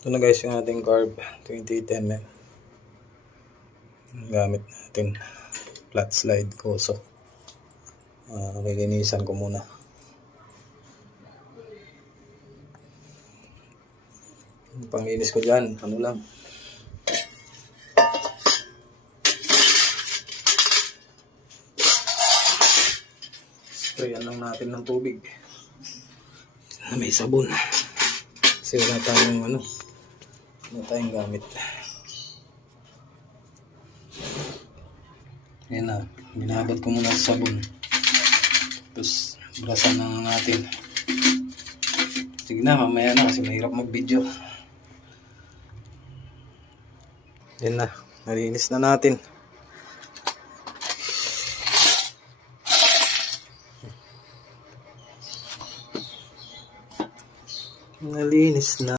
Ito na guys yung ating carb 28mm. Gamit natin flat slide koso. Lilinisan ko muna. Ang panginis ko dyan, ano lang. Sprayan lang natin ng tubig na may sabon. Kasi wala tayong gamit. Ayan na, binabad ko muna sa sabon. Tapos brasan na natin. Sige na, mamaya na kasi mahirap mag-video. Ayan na, nalinis na natin. Nalinis na.